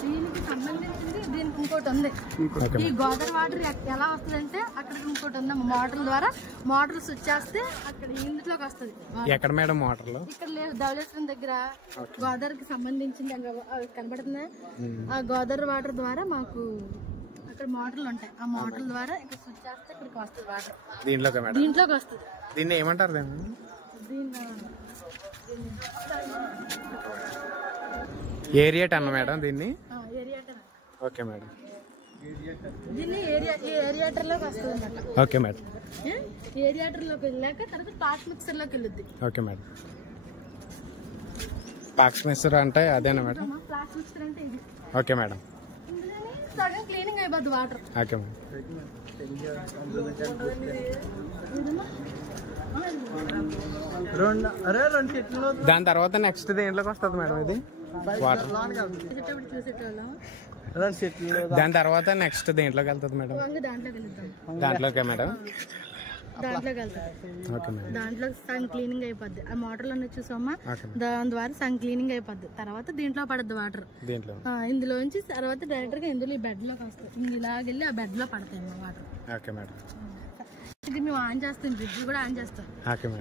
దీనికి సంబంధించింది దీనికి ఇంకోటి ఉంది. ఈ గోదావరి వాటర్ ఎలా వస్తుంది అంటే అక్కడ ఇంకోటి ఉంది మోటార్ ద్వారా. మోటార్ స్విచ్ చేస్తే అక్కడ ఇందులోకి వస్తుంది. ఎక్కడ మేడం మోటార్లు? ఇక్కడ లేదు, ధవళేశ్వరం దగ్గర గోదావరికి సంబంధించింది కనబడుతుంది. ఆ గోదావరి వాటర్ ద్వారా మాకు అక్కడ మోటార్లు ఉంటాయి. ఆ మోటార్ల ద్వారా ఇక్కడ స్విచ్ చేస్తే ఇక్కడికి వస్తుంది వాటర్. దీంట్లోకి వస్తుంది. దీన్ని ఏమంటారు? ఏరియాట్ అన్న మేడం దీన్ని. Okay madam. దీన్ని ఏరియాటర్ లోకి వస్తుంది అన్నమాట. Okay madam. ఏరియాటర్ లోకి వెళ్ళాక తర్వాత పాక్స్ మిక్సర్ లోకి వెళ్ళొద్ది. Okay madam. పాక్స్ మిక్సర్ అంటే అదేనా మేడం? పాక్స్ మిక్సర్ అంటే ఇది. Okay madam. సగం క్లీనింగ్ అయిపోద్ది వాటర్. Okay madam. దాని తర్వాత నెక్స్ట్ దేంట్లోకి వస్తుంది మేడం ఇది వాటర్? దాని తర్వాత నెక్స్ట్ దేంట్లోకి వెళ్తుంది మేడం? దాంట్లోకే మేడం. దాంట్లోకి వెళ్తుంది. దాంట్లో సగం క్లీనింగ్ అయిపోద్ది. ఆ మోటార్లో చూసామా, దాని ద్వారా సగం క్లీనింగ్ అయిపోద్ది. తర్వాత దీంట్లో పడుద్ది వాటర్. ఇందులోంచి తర్వాత డైరెక్ట్ గా ఇందులో ఈ బెడ్ లోకి వస్తాయి. ఇలాగెళ్ళి ఆ బెడ్ లో పడతాయి వాటర్. Okay madam. ఇది మేము ఆన్ చేస్తాం, ఫ్రిడ్జ్ కూడా ఆన్ చేస్తాం.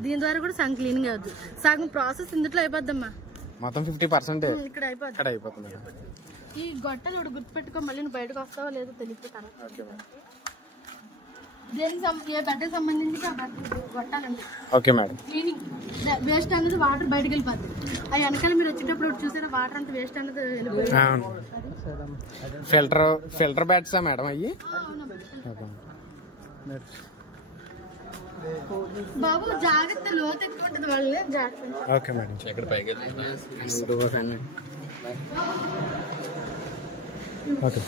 దీని ద్వారా కూడా సగం క్లీనింగ్ అవుద్ది. సగం ప్రాసెస్ ఇందులో అయిపోద్దమ్మా. మొత్తం 50% ఇక్కడ అయిపోతుంది. ఈ గొట్టలు ఒకటి గుర్తుపెట్టుకో, మళ్ళీ నువ్వు బయటకు వస్తావో లేదో తెలియదు. దేనికి గడ్డకి సంబంధించి గొట్టాలండి. Okay madam. క్లీనింగ్ వేస్ట్ అనేది వాటర్ బయటకు వెళ్ళిపోద్ది. ఆ వెనకాల మీరు వచ్చేటప్పుడు చూసారా వాటర్ అంతా వేస్ట్ అనేది వెళ్ళిపోయింది. ఫిల్టర్ బ్యాట్సా మేడం అయ్యి? బాబు జాగ్రత్త, లోతు ఎక్కువ ఉంటుంది వాళ్ళే జాగ్రత్త. Okay madam. ఓకే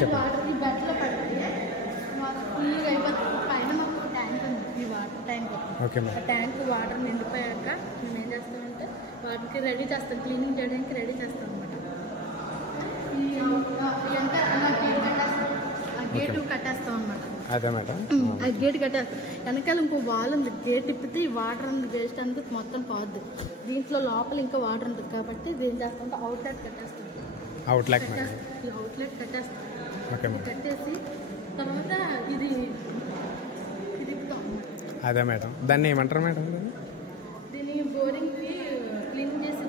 చెప్పండి. ట్యాంక్ వాటర్ నిండిపోయాక మేము ఏం చేస్తామంటే వాటికి రెడీ చేస్తాం, క్లీనింగ్ చేయడానికి రెడీ చేస్తాం అనమాట. గేట్ కట్టేస్తాం అనమాట. అదే మేడం. ఆ గేట్ కట్టేస్తాం. వెనకాల ఇంకో వాల్ ఉంది, గేట్ తిప్పితే ఈ వాటర్ అంతా వేస్ట్ అంతా మొత్తం పోద్ది. దీంట్లో లోపల ఇంకా వాటర్ ఉంటుంది కాబట్టి ఏం చేస్తామంటే అవుట్లెట్ కట్టేస్తాం. అవుట్లెట్ కట్టేస్తాం. కట్టేసి తర్వాత ఇది అదే మేడం. దాన్ని ఏమంటారు మేడం? దీన్ని బోరింగ్ క్లీన్ చేసి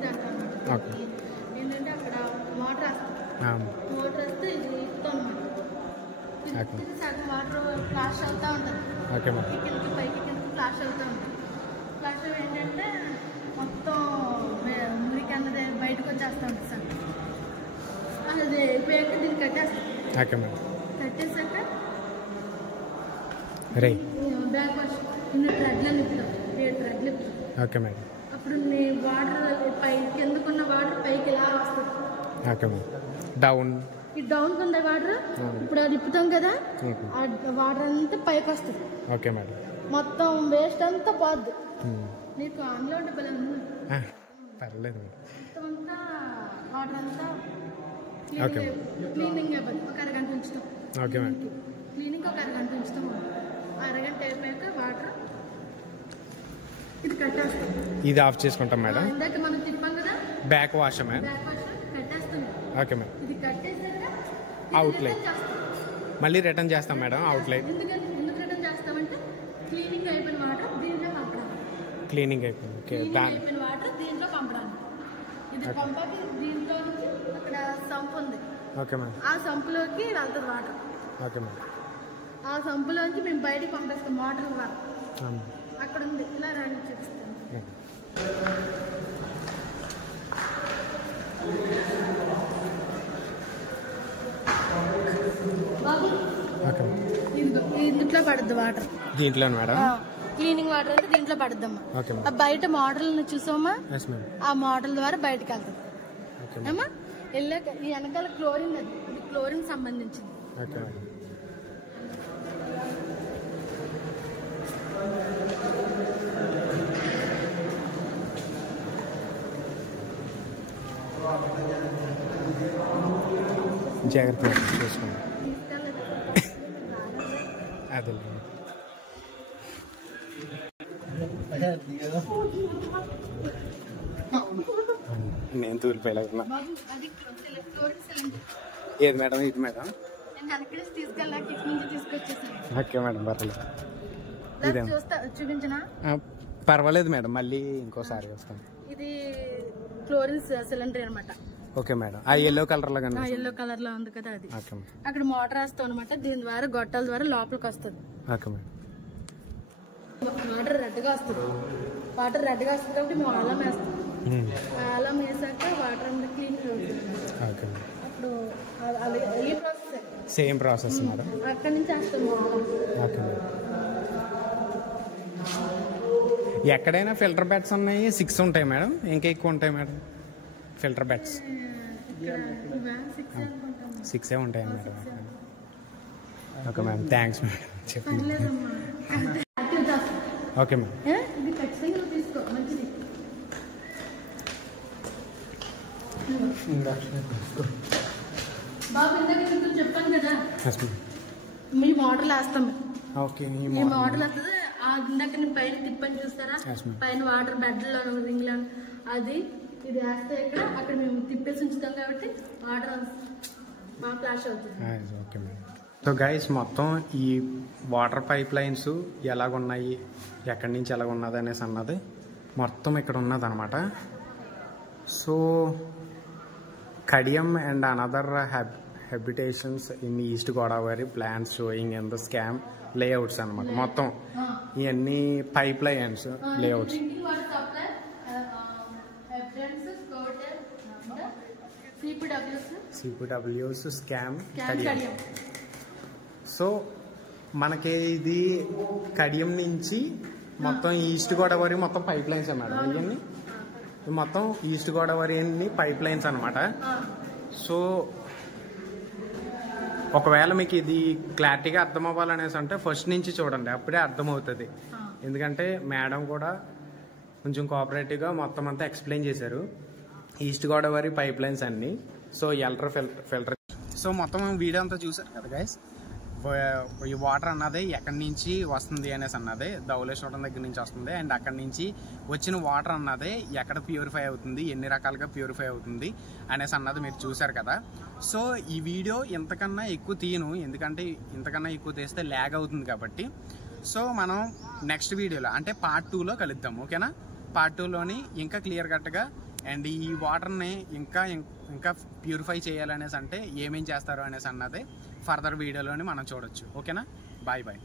ఏంటంటే అక్కడ వాటర్ వేస్తాం. వాటర్ వేస్తే ఇది ఇస్తాం అనమాట. సగం వాటర్ ఫ్లాష్ అవుతూ ఉంటుంది. కిందకి పైకి కిందకి ఫ్లాష్ అవుతూ ఉంటుంది. ఫ్లాష్ ఏంటంటే మొత్తం మురికి అన్నది బయటకు వచ్చేస్తూ ఉంటుంది సార్. అది అయిపోయాక దీన్ని కట్టేస్తాం. కట్టేసాక బ్యాక్ వాష్ థ్రెడ్లను ఇప్పుతాం. 7 థ్రెడ్లు ఇప్పుతాం. Okay madam. అప్పుడు వాటర్ పై కిందకున్న వాటర్ పైకి ఇలా వస్తుంది. Okay madam. డౌన్ ఈ డౌన్ కింద వాటర్ ఇప్పుడు అది ఇప్పుతాం కదా, ఆ వాటర్ అంతా పైకి వస్తుంది. Okay madam. మొత్తం వేస్ట్ అంతా పోద్ది. నీకు అందులో ఉంటే పర్లేదు మేడం. మొత్తం అంతా వాటర్ అంతా క్లీనింగ్ అయిపోతుంది. ఒక అరగంట ఉంచుతాం. Okay madam. క్లీనింగ్ ఒక అరగంట ఉంచుతాం. అరగంట అయిపోయాక వాటర్ ఇది కట్టేస్తాం. ఇది ఆఫ్ చేసుకుంటాం మేడం. ఇందాక మనం తిప్పాం కదా back wash madam. Back wash కట్టేస్తాం. Okay madam. ఇది కట్టేసాక అవుట్లెట్ మళ్ళీ రిటర్న్ చేస్తాం మేడం. అవుట్లెట్ ఎందుకు రిటర్న్ చేస్తామంటే క్లీనింగ్ అయిపోయిన వాటర్ దీంట్లో పంపడానికి. క్లీనింగ్ అయిపోయింది. ఓకే. అయిపోయిన వాటర్ దీంట్లో పంపడానికి. ఇది పంపాక దీంట్లో నుంచి అక్కడ సంప్ ఉంది. Okay madam. ఆ సంపులోకి వెళ్తుంది వాటర్. Okay madam. ఆ సంపులోంచి మేము బయటికి పంపిస్తాం వాటర్ ద్వారా. అక్కడ ఉంది, ఇలా రండి చూపిస్తాం. ఇంట్లో పడుద్ది వాటర్. దీంట్లో మేడం క్లీనింగ్ వాటర్ అంటే దీంట్లో పడుద్దమ్మా. బయట మోడల్ని చూసామా, ఆ మోడల్ ద్వారా బయటకు వెళ్తుంది అమ్మా. వెళ్ళాక ఈ వెనకాల క్లోరిన్, అది ఇది క్లోరిన్ సంబంధించింది. జాగ్రత్త చూసుకోండి. అదే నేను తూలిపోయా. ఏది మేడం? ఇది మేడం. నేను అక్కడికి తీసుకెళ్ళాక ఇటు నుంచి తీసుకొచ్చేసాను. ఓకే మేడం, పర్వాలేదు. ఇదే చూపించనా? పర్వాలేదు మేడం, మళ్ళీ ఇంకోసారి వస్తాం. ఇది క్లోరిన్ సిలిండర్ అనమాట. Okay madam. ఆ ఎల్లో కలర్ లో ఎల్లో కలర్ లో ఉంది కదా, అది అక్కడ మోటార్ వేస్తాం అనమాట. దీని ద్వారా గొట్టాల ద్వారా లోపలికి వస్తుంది. Okay madam. వాటర్ రెడ్ గా వస్తుంది. వాటర్ రెడ్ గా వస్తుంది కాబట్టి మేము అల్లం వేస్తాం. అల్లం వేసాక వాటర్ అంతా క్లీన్ అవుతుంది. అప్పుడు ఈ ప్రాసెస్ సేమ్ ప్రాసెస్ మేడం. అక్కడి నుంచి వేస్తాం. Okay madam. ఎక్కడైనా ఫిల్టర్ బెడ్స్ ఉన్నాయి, 6 ఉంటాయి మేడం, ఇంకా ఎక్కువ ఉంటాయి మేడం ఫిల్టర్ బెడ్స్? 6 ఉంటాయి madam. Okay madam, thanks madam చెప్పండి. Okay madam. ఇది ఖచ్చితంగా తీసుకో, మంచిది. బాబు ఇందాక చెప్పాను కదా, మీ మోటార్లు వేస్తాం. ఓకే, ఈ మోటార్లు వస్తుంది. ఇందాక పైన తిప్పని చూస్తారా, పైన వాటర్ బెడ్లో రింగ్లో అది ఇది వేస్తే ఇక్కడ అక్కడ మేము తిప్పేసి ఉంచుతాం కాబట్టి వాటర్ బాగా ఫ్లాష్ అవుతుంది. Okay madam. సో గైస్, మొత్తం ఈ వాటర్ పైప్ లైన్స్ ఎలాగున్నాయి, ఎక్కడి నుంచి ఎలాగున్నది అనేసి అన్నది మొత్తం ఇక్కడ ఉన్నది అనమాట. So Kadiyam and another habitations in East Godavari plans showing in the scam layouts అనమాట. మొత్తం ఇవన్నీ pipe lines layouts. CPWS scam Kadiyam. So మనకి ఇది కడియం నుంచి మొత్తం ఈస్ట్ గోదావరి మొత్తం పైప్ లైన్స్ అన్నమాట. ఇవన్నీ మొత్తం ఈస్ట్ గోదావరి అన్ని పైప్ లైన్స్ అనమాట. సో ఒకవేళ మీకు ఇది క్లారిటీగా అర్థం అవ్వాలనేసి అంటే ఫస్ట్ నుంచి చూడండి, అప్పుడే అర్థమవుతుంది. ఎందుకంటే మేడం కూడా కొంచెం కోఆపరేటివ్గా మొత్తం అంతా ఎక్స్ప్లెయిన్ చేశారు, ఈస్ట్ గోదావరి పైప్ లైన్స్ అన్ని. సో ఫిల్టర్ సో మొత్తం వీడియో అంతా చూసారు కదా గైస్. ఈ వాటర్ అన్నది ఎక్కడి నుంచి వస్తుంది అనేసి అన్నది ధవళేశ్వరం దగ్గర నుంచి వస్తుంది. అండ్ అక్కడి నుంచి వచ్చిన వాటర్ అన్నది ఎక్కడ ప్యూరిఫై అవుతుంది, ఎన్ని రకాలుగా ప్యూరిఫై అవుతుంది అనేసి అన్నది మీరు చూసారు కదా. సో ఈ వీడియో ఇంతకన్నా ఎక్కువ తీయను, ఎందుకంటే ఇంతకన్నా ఎక్కువ తీస్తే ల్యాగ్ అవుతుంది కాబట్టి. సో మనం నెక్స్ట్ వీడియోలో అంటే పార్ట్ 2లో కలుద్దాం. ఓకేనా? పార్ట్ 2లోని ఇంకా క్లియర్ కట్గా అండ్ ఈ వాటర్ని ఇంకా ప్యూరిఫై చేయాలనేసి అంటే ఏమేం చేస్తారు అనేసి అన్నది ఫర్దర్ వీడియోలోని మనం చూడొచ్చు. ఓకేనా? Bye bye.